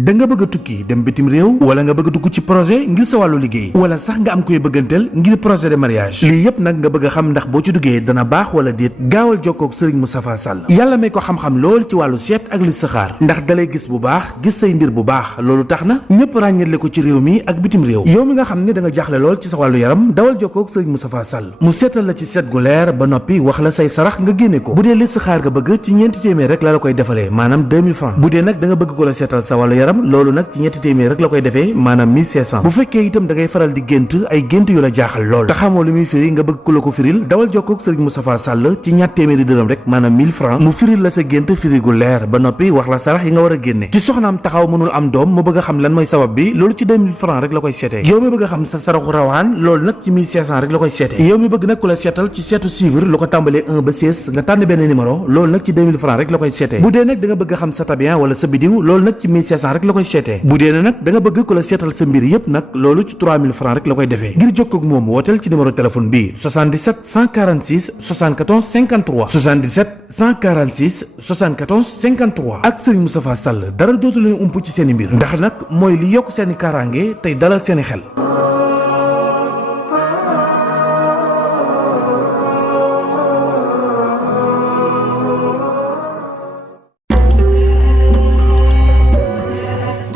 da nga bëgg a tukki dem bitim réew wala nga bëgg a dugg ci projet ngir sa wàllu liggéey wala sax nga am koy bëgganteel ngir projet de mariage lii yépp nag nga bëgg a xam ndax boo ci duggee dana baax wala déet gaawal jokkoo ak Serigne Moustapha Sall yàlla may ko xam-xam lool ci wàllu seet ak listixaar ndax dalay gis bu baax gis say mbir bu baax loolu tax na ñëpp ràññetle ko ci réew mi ak bitim réew yow mi nga xam ne da nga jaaxle lool ci sa wàllu yaram dawal jokkoo ak Serigne Moustapha Sall mu seetal la ci seet gu leer ba noppi wax la say sarax nga génne ko bu dee listixaar nga bëgg ci ñeenti téeméer rek la koy defalee maanaam 2000 francs bu dee nag da nga bëgg ko la seetal sa wàllu yaram loolu nag ci ñetti téeméer rek la koy defee maanaam 1500 bu fekkee itam da ngay faral di gént ay gént yu la jaaxal lool te xamoo lu muy firi nga bëgg ku la ko firil dawal jokkoo ak Serigne Moustapha Sall ci ñatt téeméeri dërëm rek maanaam 1000 francs mu firil la sa gént firi gu leer ba noppi wax la sarax yi nga war a génne ci soxnaam taxaw mënul am doom mu bëgg a xam lan mooy sabab bi loolu ci 2000 francs rek la koy seetee yow mi bëgg a xam sa saraxu rawaan loolu nag ci 1500 rek la koy seetee yow mi bëgg nag ku la seetal ci seetu suivre lu ko tàmbalee 1 ba 16 nga tànn benn numéro loolu nag ci 2000 francs rek la koy seetee bu dee nag da nga bëgg a xam sa tabian wala sa bidiw loolu nag ci 1500 rek la koy seetee bu dee nag da nga bëgg ku la seetal sa mbir yépp nag loolu ci 3000 francs rek la koy defee ngir jokkoo ak moom wooteel ci numéro téléphone bi 77 146 74 53 77 146 74 53 ak Serigne Moustapha Sall dara dootu leen ump ci seeni mbir ndax nag mooy li yokk seeni kaaraange tey dalal seeni xel.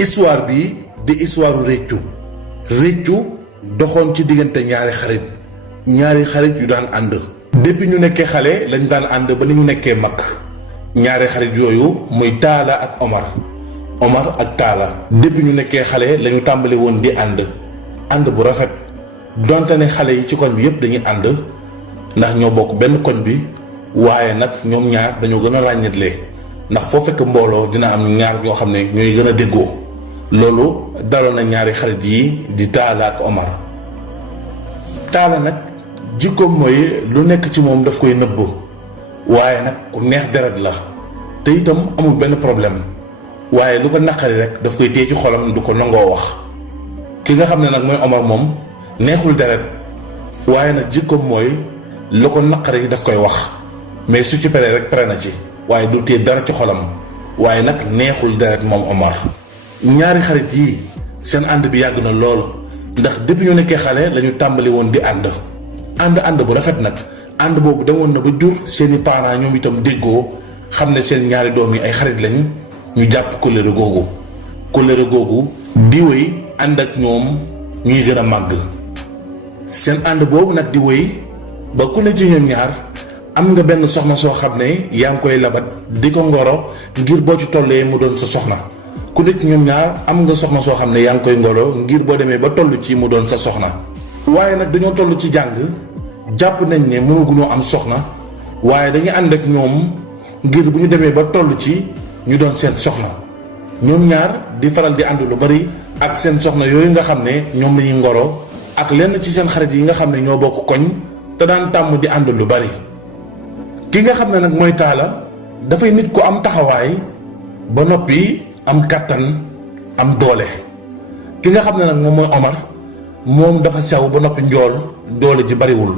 histoire bi di histoire réccu doxoon ci diggante ñaari xarit yu daan ànd depuis ñu nekkee xale lañ daan ànd ba ni ñu nekkee mag ñaari xarit yooyu muy Taala ak Omar ak Taala depuis ñu nekkee xale lañu tàmbali woon di ànd bu rafet donte ne xale yi ci koñ bi yépp dañuy ànd ndax ñoo bokk benn koñ bi waaye nag ñoom ñaar dañoo gën a ràññetle ndax foo fekk mbooloo dina am ñaar ñoo xam ne ñooy gën a déggoo loolu daloon na ñaari xarit yi di Taala ak Omar Taala nag jikkoom mooy lu nekk ci moom daf koy nëbb waaye nag ku neex deret la te itam amul benn problème waaye lu ko naqari rek daf koy téye ci xolam du ko nangoo wax ki nga xam ne nag mooy Omar moom neexul deret waaye nag jikkoom mooy lu ko naqari daf koy wax mais su ci paree rek pare na ci waaye du téye dara ci xolam waaye nag neexul deret moom Omar ñaari xarit yii seen ànd bi yàgg na lool ndax depuis ñu nekkee xale lañu tàmbali woon di ànd bu rafet nag ànd boobu demoon na ba jur seeni parents ñoom itam déggoo xam ne seen ñaari doom yi ay xarit lañ ñu jàpp kóllëre googu di wéy ànd ak ñoom ñuy gën a màgg seen ànd boobu nag di wéy ba ku ne ci ñoom ñaar am nga benn soxna soo xam ne yaa ngi koy labat di ko ngoro ngir boo ci tollee mu doon sa soxna ku ne ci ñoom ñaar am nga soxna soo xam ne yaa ngi koy ngoro ngir boo demee ba toll ci mu doon sa soxna waaye nag dañoo toll ci jàng jàpp nañ ne mënaguñoo am soxna waaye dañuy ànd ak ñoom ngir bu ñu demee ba toll ci ñu doon seen soxna ñoom ñaar di faral di ànd lu bari ak seen soxna yooyu nga xam ne ñoom lañuy ngoro ak lenn ci seen xarit yi nga xam ne ñoo bokk koñ te daan tàmm di ànd lu bari ki nga xam ne nag mooy Taala dafay nit ku am taxawaay ba noppi am kàttan am doole ki nga xam ne nag moom mooy Omar moom dafa sew ba noppi njool doole ji bariwul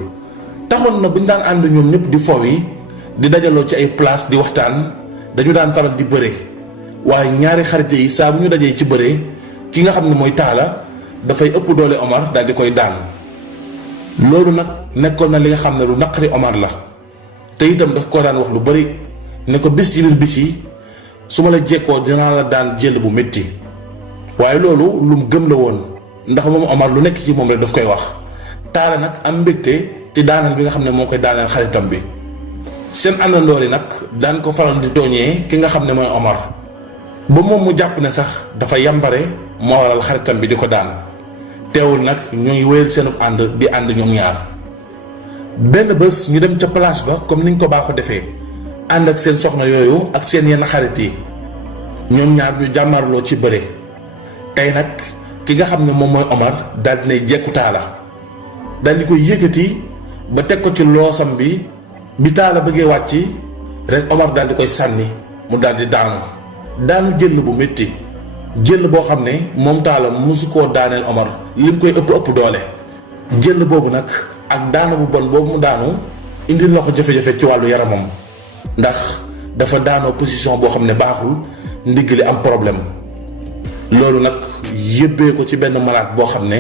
taxoon na bu ñu daan ànd ñoom ñëpp di fow yi di dajaloo ci ay place di waxtaan dañu daan faral di bëre waaye ñaari xarit yi saa bu ñu dajee ci bëre ki nga xam ne mooy Taala dafay ëpp doole Omar daal di koy daan loolu nag nekkoon na li nga xam ne lu naqari Omar la te itam daf koo daan wax lu bari ne ko bis ci biir bis yi su ma la jekkoo dinaa la daan jël bu métti waaye loolu lu mu gëm la woon ndax moom Omar lu nekk ci moom rek daf koy wax Taala nag am mbégte ci daaneel bi nga xam ne moo koy daaneel xaritam bi seen àndandoor yi nag daan ko faral di tooñee ki nga xam ne mooy Omar ba moom mu jàpp ne sax dafa yambare moo waral xaritam bi di ko daan teewul nag ñoo ngi wéyal seen ànd di ànd ñoom ñaar benn bés ñu dem ca plage ba comme niñ ko baaxoo defee ànd ak seen soxna yooyu ak seen yenn xarit yi ñoom ñaar ñu jàmmarloo ci bëre tey nag ki nga xam ne moom mooy Omar daal dinay jekku Taala daal di koy yëkkati ba teg ko ci loosam bi Taala bëggee wàcc rek Omar daal di koy sànni mu daal di daanu jël bu métti jël boo xam ne moom Taala mosu koo daaneel Omar lim koy ëpp doole jël boobu nag ak daanu bu bon boobu mu daanu indil la ko jafe-jafe ci wàllu yaramam ndax dafa daanoo position boo xam ne baaxul ndigg li am problème loolu nag yëbbee ko ci benn malade boo xam ne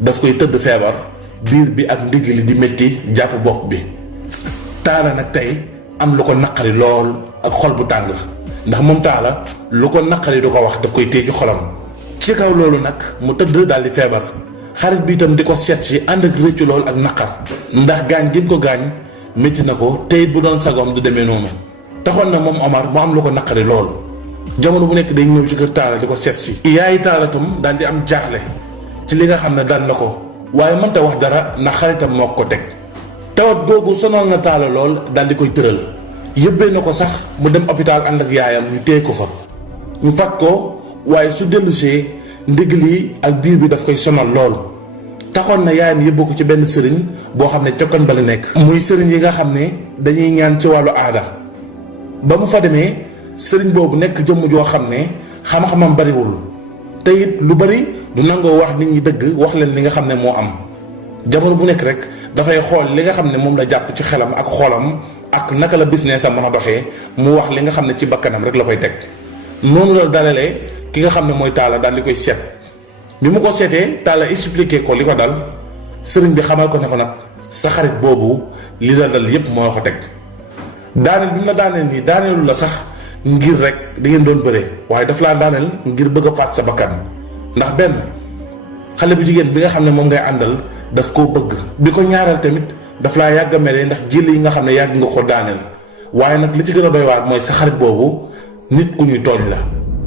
daf koy tëdd feebar biir bi ak ndigg li di métti jàpp bopp bi. Taala nag tey am lu ko naqari lool ak xol bu tàng ndax moom Taala lu ko naqari du ko wax daf koy téye ci xolam. ci kaw loolu nag mu tëdd daal di feebar xarit bi itam di ko seet si ànd ak rëccu lool ak naqar ndax gaañ gi ko gaañ métti na ko tey bu doon sagoom du demee noonu. taxoon na moom Omar mu am lu ko naqari lool jamono bu nekk day ñëw ci kër Taala di ko seet si. yaay Taala tam daal di am jaaxle ci li nga xam ne daan na ko waaye mënta wax dara ndax xaritam moo ko teg. tawat googu sonal na Taala lool daal di koy tëral yëbbee na ko sax mu dem hôpital ànd ak yaayam ñu téye ko fa ñu faj ko waaye su dellusee ndigg li ak biir bi daf koy sonal lool. taxoon na yaayam yóbbu ko ci benn sëriñ boo xam ne cokkan ba la nekk. muy sëriñ yi nga xam ne dañuy ñaan ci wàllu aada ba mu fa demee sëriñ boobu nekk jëmm joo xam ne xam-xamam bariwul te it lu bari du nangoo wax nit ñi dëgg wax leen li nga xam ne moo am. jamono bu nekk rek dafay xool li nga xam ne moom la jàpp ci xelam ak xoolam ak naka la business am mën a doxee mu wax li nga xam ne ci bakkanam rek la koy teg. noonu la dalalee ki nga xam ne mooy Taala daal di koy seet bi mu ko seetee Taala expliqué ko li ko dal sëriñ bi xamal ko ne ko nag sa xarit boobu li la dal yépp moo ko teg. daaneel bi mu la daaneel nii daaneelu la sax ngir rek di ngeen doon bëre waaye daf laa daaneel ngir bëgg a faat sa bakkan ndax benn xale bu jigéen bi nga xam ne moom ngay àndal daf koo bëgg bi ko ñaaral tamit daf laa yàgg a mere ndax jël yi nga xam ne yàgg nga ko daaneel waaye nag li ci gën a doy waar mooy sa xarit boobu nit ku ñuy tooñ la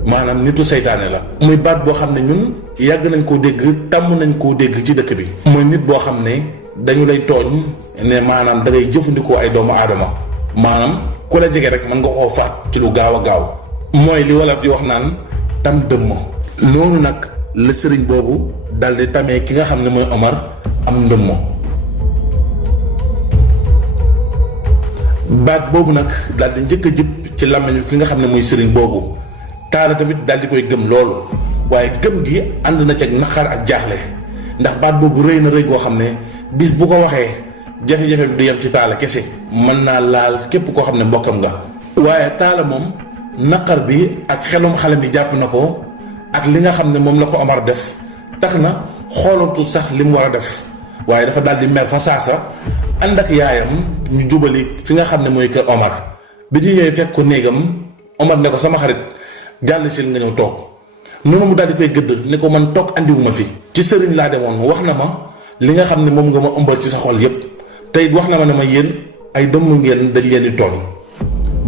maanaam nitu seytaane la. muy baat boo xam ne ñun yàgg nañ koo dégg tàmm nañ koo dégg ci dëkk bi. mooy nit boo xam ne dañu lay tooñ ne maanaam da ngay jëfandikoo ay doomu aadama maanaam ku la jege rek mën nga koo faat ci lu gaaw a gaaw. mooy li wolof di wax naan tam dëmm. noonu nag la sëriñ boobu dal di tamee ki nga xam ne mooy Omar am ndëmm. baat boobu nag daal di njëkk a jib ci làmmiñu ki nga xam ne mooy sëriñ boobu. Taala tamit daal di koy gëm loolu waaye gëm gi ànd na ci ak naqar ak jaaxle ndax baat boobu rëy na rëy goo xam ne bis bu ko waxee jafe-jafe bi du yem ci Taala kese mën naa laal képp koo xam ne mbokkam nga. waaye Taala moom naqar bi ak xelum xale mi jàpp na ko ak li nga xam ne moom la ko Omar def tax na xoolatu sax li mu war a def waaye dafa daal di mer fa saasa ànd ak yaayam ñu jubali fi nga xam ne mooy kër Omar bi ñu ñëwee fekk ko néegam Omar ne ko sama xarit jàll si nga ñëw toog noonu mu daal di koy gëdd ne ko man toog andiwuma fi. ci sëriñ laa demoon wax na ma li nga xam ne moom nga ma ëmbal ci sa xol yépp tey wax na ma ne ma yéen ay dëmm ngeen dañ leen di tooñ.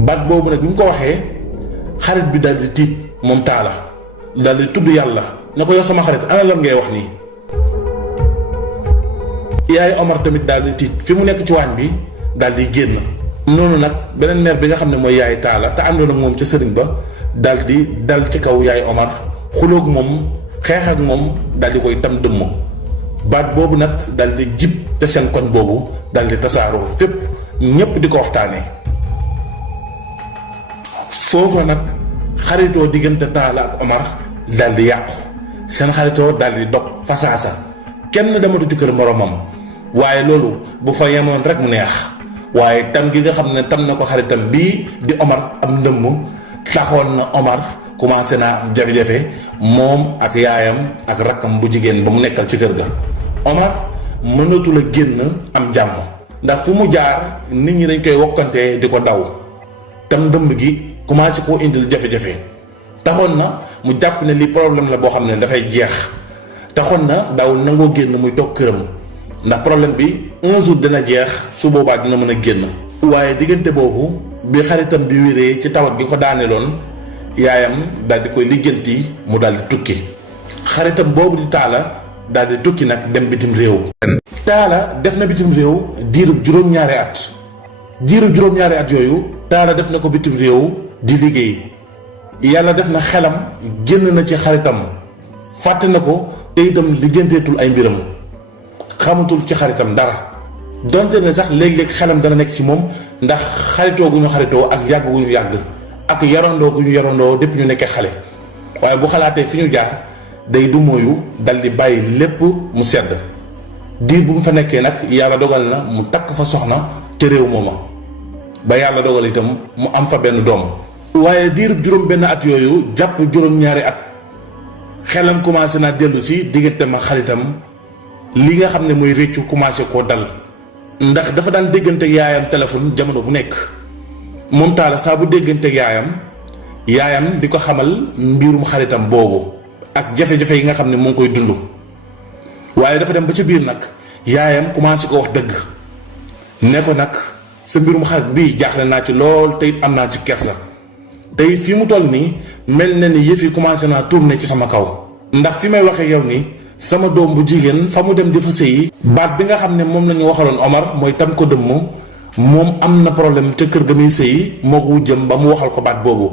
baat boobu nag bi mu ko waxee xarit bi daal di tiit moom Taala daal di tudd yàlla ne ko yow sama xarit ana lan ngay wax nii. yaay Omar tamit daal di tiit fi mu nekk ci waañ bi daal di génn. noonu nag beneen mère bi nga xam ne mooy yaay Taala te àndoon ak moom ca sëriñ ba daal di dal ci kaw yaay Omar xuloog moom xeex ak moom daal di koy tam dëmm. baat boobu nag daal di jib te seen koñ boobu daal di tasaaroo fépp ñépp di ko waxtaanee. foofa nag xaritoo diggante Taala ak Omar daal di yàqu seen xaritoo daal di dog fasaasa kenn dematu ci kër moromam waaye loolu bu fa yemoon rek mu neex waaye tam gi nga xam ne tam na ko xaritam bii di Omar am ndëmm taxoon na Omar commencé naa am jafe-jafe moom ak yaayam ak rakkam bu jigéen ba mu nekkal ci kër ga. Omar mënatul a génn am jàmm ndax fu mu jaar nit ñi dañ koy wokkantee di ko daw tam ndëmb gi commencé koo indil jafe-jafe taxoon na mu jàpp ne lii problème la boo xam ne dafay jeex taxoon na daawul nangoo génn muy toog këram ndax problème bi un jour dina jeex su boobaa dina mën a génn. waaye diggante boobu bi xaritam bi wéree ci tawat gi ko daaneeloon yaayam daal di koy lijjanti mu daal di tukki xaritam boobu di Taala daal di tukki nag dem bitim réew. Taala def na bitim réew diirub juróom-ñaari at yooyu Taala def na ko bitim réew di liggéey yàlla def na xelam génn na ci xaritam fàtte na ko te itam lijjanteetul ay mbiram xamatul ci xaritam dara. donte ne sax léeg-léeg xelam dana nekk ci moom ndax xaritoo gu ñu xaritoo ak yàgg gu ñu yàgg ak yarandoo gu ñu yarandoo depuis ñu nekkee xale waaye bu xalaatee fi ñu jaar day du mooyu dal di bàyyi lépp mu sedd diir bu mu fa nekkee nag yàlla dogal na mu takk fa soxna ca réew mooma ba yàlla dogal itam mu am fa benn doom. waaye diirub juróom benn at yooyu jàpp juróom-ñaari at xelam commencé naa dellu si diggante ma xaritam li nga xam ne mooy réccu commencé koo dal ndax dafa daan déggante yaayam téléphone jamono bu nekk moom Talla saa bu déggante yaayam di ko xamal mbirum xaritam boobu ak jafe-jafe yi nga xam ne moo ngi koy dund waaye dafa dem ba ca biir nag yaayam commencé ko wax dëgg ne ko nag sa mbirum xarit bii jaaxle naa ci lool te it am naa ci kersa te it fii mu toll nii mel na ni yëf yi commencé naa tourner ci sama kaw ndax fi may waxee yow nii sama doom bu jigéen fa mu dem di fa sëyi baat bi nga xam ne moom la ñu waxaloon Omar mooy tam ko dëmm moom am na problème ca kër ga muy sëyi moo ko wujjam ba mu waxal ko baat boobu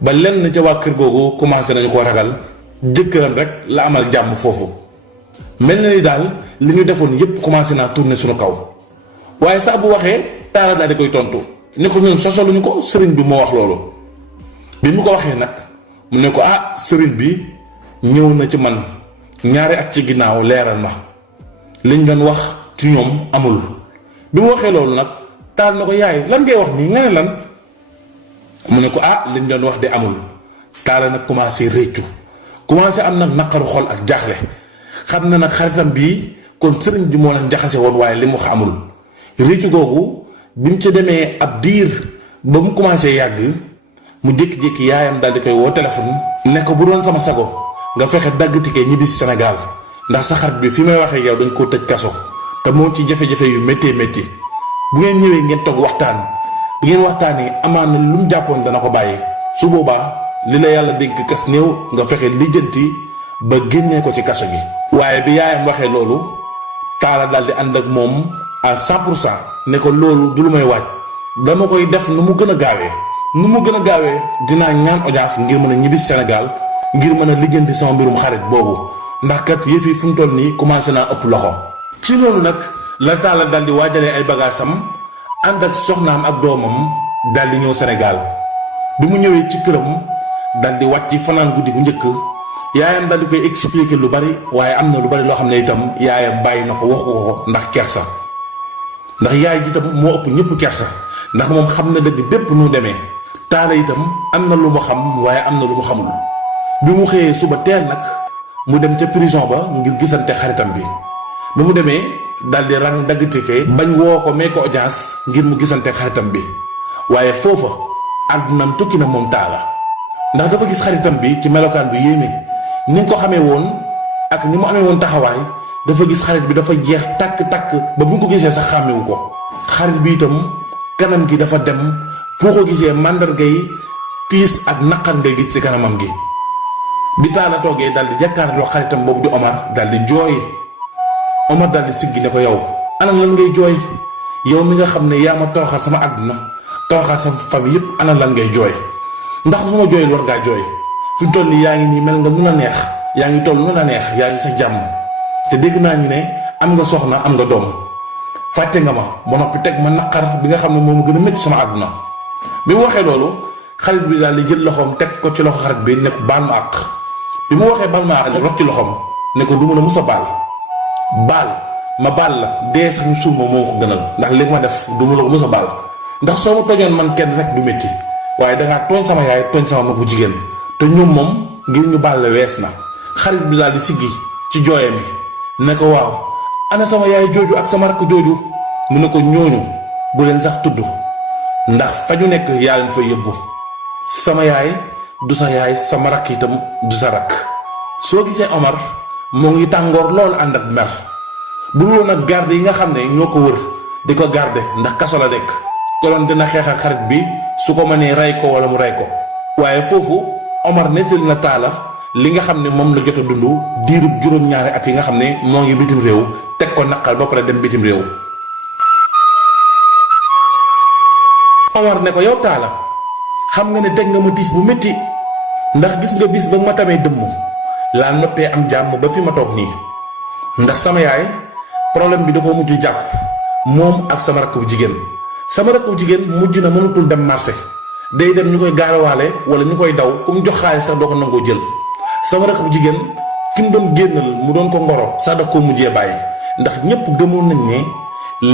ba lenn ca waa kër googu commencé nañu ko ragal jëkkëram rek la amal jàmm foofu mel na ni daal li ñu defoon yépp commencé naa tourner suñu kaw waaye saa bu waxee Talla daal di koy tontu ni ko ñun sosaluñu ko sëriñ bi moo wax loolu bi mu ko waxee nag mu ne ko sëriñ bi ñëw na ci man ñaari at ci ginnaaw leeral ma liñ doon wax ci ñoom amul bi mu waxee loolu nag Talla na ko yaay lan ngay wax nii nga ne lan mu ne ko liñ doon wax de amul Talla nag commencé réccu commencé am nag naqaru xol ak jaaxle xam na nag xaritam bii kon sëriñ bi moo leen jaxase woon waaye li mu wax amul réccu googu bi mu ca demee ab diir ba mu commencé yàgg mu jékki-jékki yaayam daal di koy woo téléphone ne ko bu doon sama sago nga fexe dagg ticket ñibbi si Sénégal ndax sa xarit bi fi may waxee yow dañ koo tëj kaso te moo ci jafe-jafe yu méttee métti bu ngeen ñëwee ngeen toog waxtaan bu ngeen waxtaanee amaan na lu mu jàppoon dana ko bàyyi su boobaa li la yàlla dénk kas néew nga fexe lijjanti ba génnee ko ci kaso gi. waaye bi yaayam waxee loolu Talla daal di ànd ak moom à 100% ne ko loolu du lu may waaj dama koy def nu mu gën a gaawee dinaa ñaan audience ngir mën a ñibbi Sénégal ngir mën a lijjanti sama mbirum xarit boobu ndax kat yëf yi fu mu toll nii commencé naa ëpp loxo. ci loolu nag la Talla daal di waajalee ay bagaasam ànd ak soxnaam ak doomam daal di ñëw Sénégal bi mu ñëwee ci këram daal di wàcc fanaan guddi gu njëkk yaayam daal di koy expliquer lu bari waaye am na lu bari loo xam ne itam yaayam bàyyi na ko wax ko ndax kersa ndax yaay ji itam moo ëpp ñëpp kersa ndax moom xam na dëgg bépp nu demee Talla itam am na lu mu xam waaye am na lu mu xamul bi mu xëyee suba teel nag mu dem ca prison ba ngir gisante xaritam bi ba mu demee daal di rang dagg ticket bañ woo ko may ko audience ngir mu gisante xaritam bi waaye foofa àddunam tukki na moom Talla ndax dafa gis xaritam bi ci melokaan bu yéeme ni nga ko xamee woon ak ni mu amee woon taxawaay dafa gis xarit bi dafa jeex takk ba bu ñu ko gisee sax xàmmewu ko xarit bi itam kanam gi dafa dem boo ko gisee màndarga yi tiis ak naqar ngay gis ci kanamam gi bi Talla toogee daal di jàkkaarloo xaritam boobu di Omar daal di jooy Omar daal di siggi ne ko yow ana lan ngay jooy yow mi nga xam ne yaa ma toroxal sama àdduna toroxal sama famille yëpp ana lan ngay jooy ndax su ma jooyul war ngaa jooy fi mu toll nii yaa ngi nii mel nga mun a neex yaa ngi toll nun a neex yaa ngi sa jàmm te dégg naa ñu ne am nga soxna am nga doom fàtte nga ma ba noppi teg ma naqar bi nga xam ne moom gën a métti sama àdduna bi mu waxee loolu xarit bi daal di jël loxoom teg ko ci loxo xarit bi ne ko baal ma àq bi mu waxee baal ma àq rot ci loxoom ne ko du ma la mus a baal ma baal la dee sax ñu suul ma moo ko gënal ndax li ma def du ma la ko mus a baal ndax soo ma tojoon man kenn rek du métti waaye dangaa tooñ sama yaay tooñ sama mag bu jigéen te ñoom moom ngir ñu baal la wees na xarit bi daal di siggi ci jooye mi ne ko waaw ana sama yaay jooju ak sama rakk jooju mu ne ko ñooñu bu leen sax tudd ndax fa ñu nekk yaa leen fa yóbbu sama yaay du sa yaay sama rakk itam du sa rakk soo gisee Omar moo ngi tàngoor loolu ànd ak mer bu dul woon ak garde yi nga xam ne ñoo ko wër di ko garde ndax kaso la nekk konoon dina xeex ak xarit bi su ko mënee rey ko wala mu rey ko waaye foofu Omar nettali na Talla li nga xam ne moom la jot a dund diirub juróom-ñaari at yi nga xam ne moo ngi bitim réew teg ko naqal ba pare dem bitim réew. Omar ne ko yow Talla xam nga ne teg nga ma tiis bu métti ndax gis nga bis ba ma tamee dëmm laa noppee am jàmm ba fi ma toog nii ndax sama yaay problème bi da ko mujj jàpp moom ak sama rakk bu jigéen sama rakk bu jigéen mujj na mënatul dem marché day dem ñu koy gaarawaale wala ñu koy daw ku mu jox xaalis sax doo ko nangoo jël sama rakk bu jigéen ki mu doon génnal mu doon ko ngoro sax daf koo mujjee bàyyi ndax ñëpp gëmoon nañ ne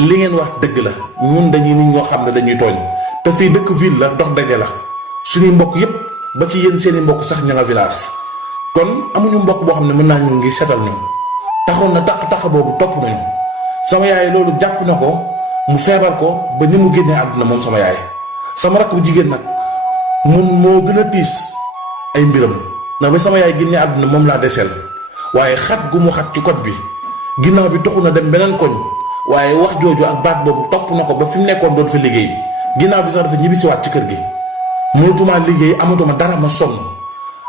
li ngeen wax dëgg la ñun dañuy nit ñoo xam ne dañuy tooñ te fii dëkk ville la dox daje la suñuy mbokk yépp ba ci yéen seeni mbokk sax ña nga village kon amuñu mbokk boo xam ne mën naa ñu ngi setal ñu taxoon na taq boobu topp nañu sama yaay loolu jàpp na ko mu feebar ko ba ni mu génnee àdduna moom sama yaay. sama rakk bu jigéen nag mun moo gën a tiis ay mbiram ndax ba sama yaay génnee àdduna moom laa deseel waaye xat gu mu xat ci koñ bi ginnaaw bi toxu na dem beneen koñ waaye wax jooju ak baat boobu topp na ko ba fi mu nekkoon doon fa liggéey ginnaaw bi sax dafa ñibbisiwaat ci kër gi mënatuma liggéey amatuma dara ma sonn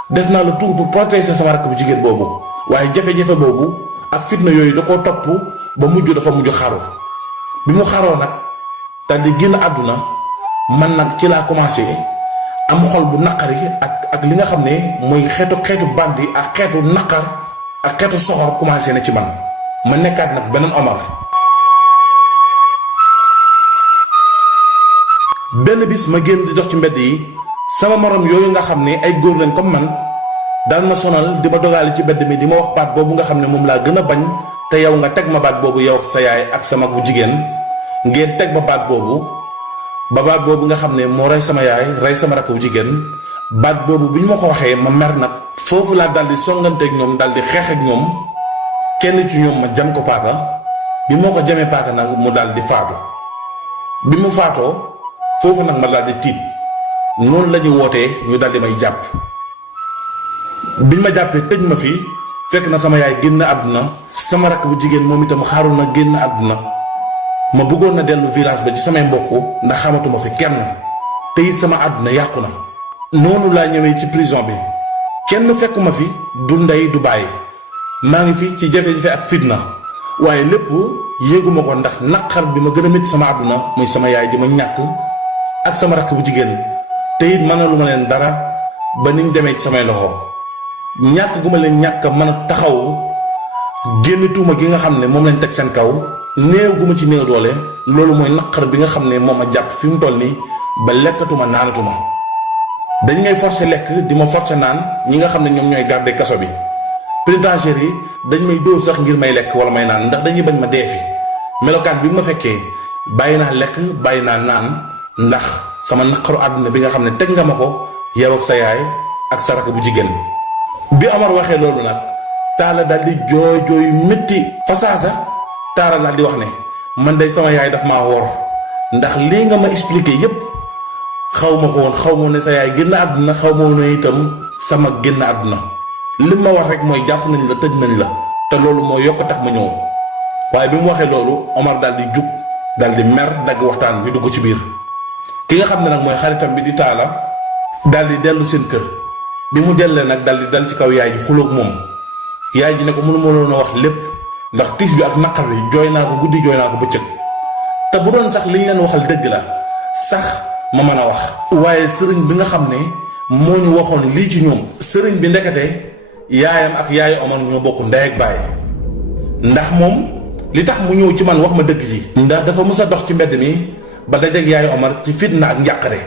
def naa la tout pour protéger sama rakk bu jigéen boobu waaye jafe-jafe boobu ak fitna yooyu da koo topp ba mujj dafa mujj xaru bi mu xaroo nag daal di génn àdduna man nag ci laa commencé am xol bu naqari ak li nga xam ne mooy xeetu bandi ak xeetu naqar ak xeetu soxor commencé na ci man ma nekkaat nag beneen Omar. benn bis ma génn di dox ci mbedd yi sama morom yooyu nga xam ne ay góor lañ comme man daan ma sonal di ma dogaale ci mbedd mi di ma wax baat boobu nga xam ne moom laa gën a bañ te yow nga teg ma baat boobu yow sa yaay ak sa mag bu jigéen ngeen teg ma baat boobu ba baat boobu nga xam ne moo rey sama yaay rey sama rakk bu jigéen baat boobu bi ñu ma ko waxee ma mer nag foofu laa daldi songanteeg ñoom daldi xeex ak ñoom kenn ci ñoom ma jam ko paaka bi moo ko jamee paaka nag mu daldi faatu bi mu faatoo foofu nag ma daldi tiit noonu la ñu wootee ñu daldi may jàpp biñ ma jàppee tëj ma fi fekk na sama yaay génn àdduna sama rakk bu jigéen moom itam xaru na génn àdduna ma bëggoon na dellu village ba ci samay mbokk ndax xamatuma fi kenn te it sama àdduna yàqu na noonu laa ñëwee ci prison bi kenn fekkuma fi du ndey du bàyyi maa ngi fi ci jafe-jafe ak fitna waaye lépp yéeguma ko ndax naqar bi ma gën a métti sama àdduna muy sama yaay ji ma ñàkk ak sama rakk bu jigéen te it mënaluma leen dara ba niñ demee ci samay loxo ñàkk gu ma leen ñàkk mën a taxaw génn tuuma gi nga xam ne moom lañ teg seen kaw néew gu ma ci néew doole loolu mooy naqar bi nga xam ne moom a jàpp fi mu toll nii ba lekkatuma naanatuma dañ ngay forcer lekk di ma forcer naan ñi nga xam ne ñoom ñooy garder kaso bi pénitentiaire yi dañ may dóor sax ngir may lekk wala may naan ndax dañuy bañ ma dee fi melokaan bi ma fekkee bàyyi naa lekk bàyyi naa naan ndax sama naqaru àdduna bi nga xam ne teg nga ma ko yow ak sa yaay ak sa rakk bu jigéen bi Omar waxee loolu nag Talla daal di jooy métti fasaasa Talla daal di wax ne man day sama yaay daf maa wor ndax lii nga ma expliqué yépp xaw ma ko woon xaw ma ne sa yaay génn àdduna xaw ma woon itam sama génn àdduna li ma wax rek mooy jàpp nañ la tëj nañ la te loolu moo yokk tax ma ñëw waaye bi mu waxee loolu Omar daal di jug daal di mer dagg waxtaan bi dugg ci biir ki nga xam ne nag mooy xaritam bi di Talla daal di dellu seen kër bi mu dellee nag daal di dal ci kaw yaay ji xuloog moom yaay ji ne ko mënu ma loon a wax lépp ndax tiis bi ak naqar bi jooy naa ko guddi jooy naa ko bëccëg te bu doon sax liñ leen waxal dëgg la sax ma mën a wax waaye sëriñ bi nga xam ne moo ñu waxoon lii ci ñoom sëriñ bi ndekete yaayam ak yaayu Omar ñoo bokk ndey ak baay ndax moom li tax mu ñëw ci man wax ma dëgg ji ndax dafa mës a dox ci mbedd mi ba dajeeg yaayu Omar ci fitna ak njàqare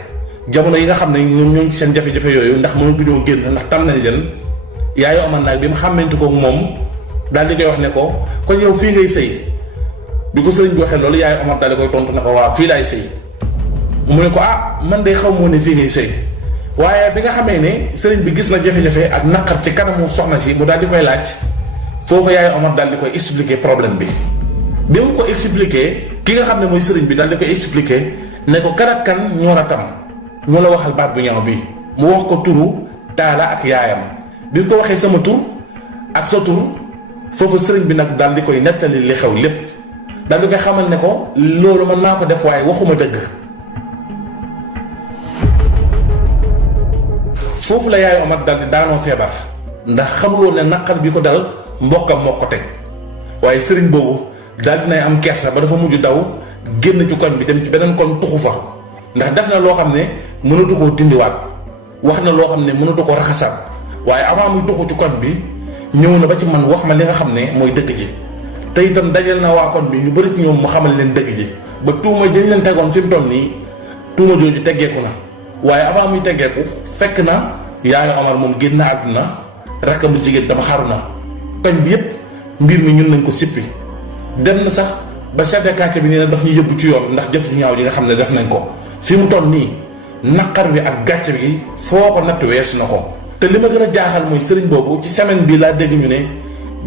jamono yi nga xam ne ñoom ñoo ci seen jafe-jafe yooyu ndax mënatuñoo génn ndax tam nañ leen yaayu Omar nag bi mu xàmmantu ko moom daal di koy wax ne ko kon yow fii ngay sëy bi ko sëriñ bi waxee loolu yaayu Omar daal di koy tontu ne ko waaw fii laay sëy mu ne ko man de xaw moo ne fii ngay sëy waaye bi nga xamee ne sëriñ bi gis na jafe-jafe ak naqar ci kanamu soxna si mu daal di koy laaj foofu yaayu Omar daal di koy expliquer problème bi mu ko expliquer ki nga xam ne mooy sëriñ bi daal di koy expliquer ne ko kan ak kan ñoo la tam ñoo la waxal baat bu ñaaw bi mu wax ko turu Talla ak yaayam bi mu ko waxee sama tur ak sa tur foofu sëriñ bi nag daal di koy nettali li xew lépp daal di koy xamal ne ko loolu man maa ko def waaye waxuma dëgg foofu la yaayu Omar daal di daanoo feebar ndax xamuloo ne naqar bi ko dal mbokkam moo ko teg waaye sëriñ boobu daal dinay am kersa ba dafa mujj daw génn ci koñ bi dem ci beneen koñ tuxu fa ndax def na loo xam ne mënatu koo dindiwaat wax na loo xam ne mënatu ko raxasaat waaye avant muy tuxu ci koñ bi ñëw na ba ci man wax ma li nga xam ne mooy dëgg ji te itam dajal na waa koñ bi ñu bëri ci ñoom mu xamal leen dëgg ji ba tuuma dañ leen tegoon fi mu toll nii tuuma jooju teggeeku na waaye avant muy teggeeku fekk na yaayu Omar moom génn àdduna rakkam bu jigéen dama xaru na koñ bi yépp mbir mi ñun nañ ko sippi dem na sax ba chef de quartier bi nee na daf ñu yóbbu ci yoon ndax jëf ñaaw yi nga xam ne def nañ ko fi mu toll nii naqar bi ak gàcce bi foo ko natt weesu na ko te li ma gën a jaaxal mooy sëriñ boobu ci semaine bi laa dégg ñu ne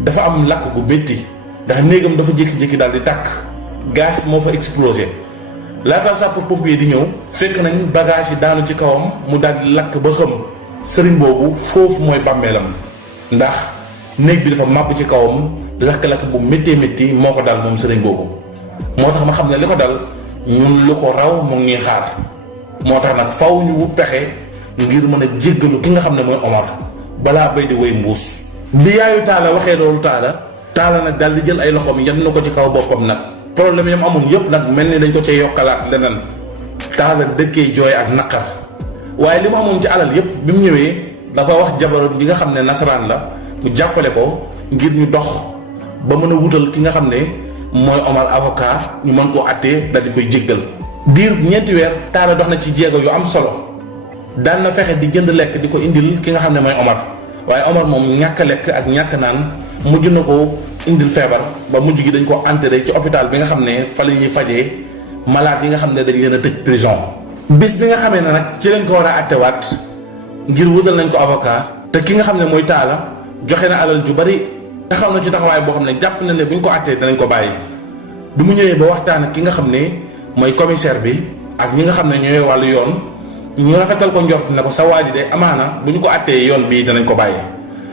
dafa am lakk gu métti ndax néegam dafa jékki-jékki daal di tàkk gaz moo fa explosé laata sapeurs-pompiers di ñëw fekk nañ bagage yi daanu ci kawam mu daal di lakk ba xëm sëriñ boobu foofu mooy bàmmeelam ndax néeg bi dafa màbb ci kawam lakk-lakk bu méttee métti moo ko dal moom sëriñ boobu moo tax ma xam ne li ko dal ñun lu ko raw mu ngi xaar moo tax nag faw ñu wut pexe ngir mën a jéggalu ki nga xam ne mooy Omar balaa bay di woy mbuus bi yaayu Talla waxee loolu Talla nag daal di jël ay loxoom yan na ko ci kaw boppam nag problème yam amoon yëpp nag mel ni dañ ko cee yokkalaat leneen Talla dëkkee jooy ak naqar waaye li mu amoon ci alal yëpp bi mu ñëwee dafa wax jabaram ji nga xam ne nasaraan la mu jàppale ko ngir ñu dox ba mën a wutal ki nga xam ne mooy Omar avocat ñu mën koo àttee daal di koy jéggal diir ñeenti weer Talla dox na ci jéego yu am solo daan na fexe di jënd lekk di ko indil ki nga xam ne mooy Omar waaye Omar moom ñàkk lekk ak ñàkk naan mujj na ko indil feebar ba mujj gi dañ ko enterré ci hôpital bi nga xam ne fa la ñuy fajee malade yi nga xam ne dañ leen a tëj prison bis bi nga xamee ne nag ci leen ko war a àttewaat ngir wutal nañ ko avocat te ki nga xam ne mooy Talla joxe na alal ju bari nga xam ne ci taxawaay boo xam ne jàpp na ne bu ñu ko àttee danañ ko bàyyi bi mu ñëwee ba waxtaan ak ki nga xam ne mooy commissaire bi ak ñi nga xam ne ñooy wàllu yoon ñu rafetal ko njort ne ko sa waa ji de amaana bu ñu ko àttee yoon bii danañ ko bàyyi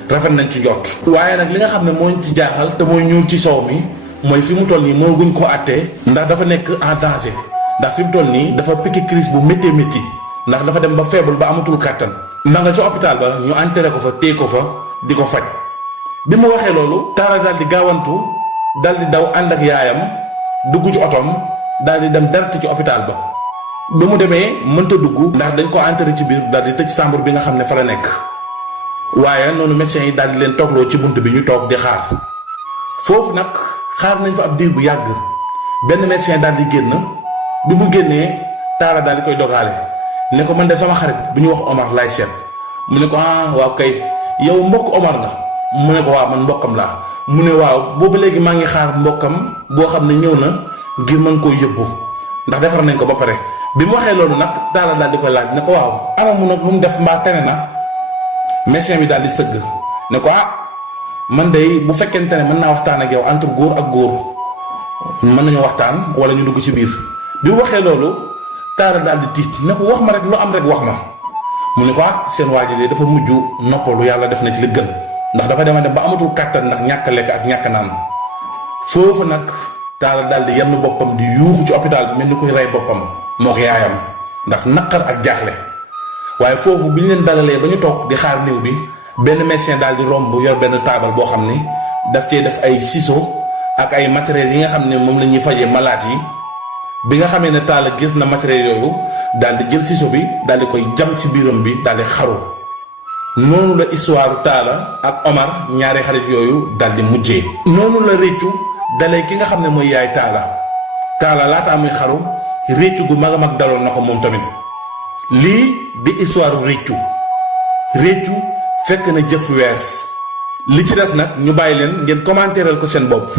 rafet nañ ci njort waaye nag li nga xam ne moo ñu ci jaaxal te mooy ñuul ci soow mi mooy fi mu toll nii moo guñ ko àttee ndax dafa nekk en danger ndax fi mu toll nii dafa piqué crise bu méttee métti ndax dafa dem ba faible ba amatul kàttan ndax nga ci hôpital ba ñu enterré ko fa téye ko fa di ko faj bi mu waxee loolu Talla daal di gaawantu daal di daw ànd ak yaayam dugg ci otoom daal di dem direct ci hôpital ba bi mu demee mënta dugg ndax dañ ko enterré ci biir daal di tëj chambre bi nga xam ne fa la nekk waaye noonu médecins yi daal di leen toogloo ci bunt bi ñu toog di xaar foofu nag xaar nañ fa ab diir bu yàgg benn médecin daal di génn bi mu génnee Talla daal di koy dogaale ne ko man de sama xarit bu ñu wax Omar laay seet mu ne ko ah waaw kay yow mbokk Omar nga mu ne ko waaw man mbokkam laa mu ne waaw boobu léegi maa ngi xaar mbokkam boo xam ne ñëw na ngir mën koo yóbbu ndax defar nañ ko ba pare bi mu waxee loolu nag Talla daal di koy laaj ne ko waaw anamu nag lu mu def mbaa tene na médecin bi daal di sëgg ne ko ah man de bu fekkente ne mën naa waxtaan ak yow entre góor ak góor mën nañu waxtaan wala ñu dugg ci biir bi mu waxee loolu Talla daal di tiit ne ko wax ma rek lu am rek wax ma mu ne ko ah seen waa ji de dafa mujj noppalu yàlla def na ci li gën ndax dafa dem ba amatul kàttan ndax ñàkk lekk ak ñàkk naan foofu nag Talla daal di yenn boppam di yuuxu ci hôpital bi mel ni koy rey boppam moo ko yaayam ndax naqar ak jaaxle waaye foofu bi ñu leen dalalee ba ñu toog di xaar néew bi benn médecin daal di romb yor benn taabal boo xam ni daf cee def ay ciseaux ak ay matériels yi nga xam ne moom la ñuy fajee malade yi bi nga xamee ne Talla gis na matériels yooyu daal di jël ciseau bi daal di koy jam ci biiram bi daal di xaru noonu la histoire Talla ak Omar ñaari xarit yooyu daal di mujjee. noonu la réccu dalee ki nga xam ne mooy yaay Talla laataa muy xaru réccu gu mag a mag daloon na ko moom tamit lii di histoire réccu fekk na jëf wees li ci des nag ñu bàyyi leen ngeen commentéral ko seen bopp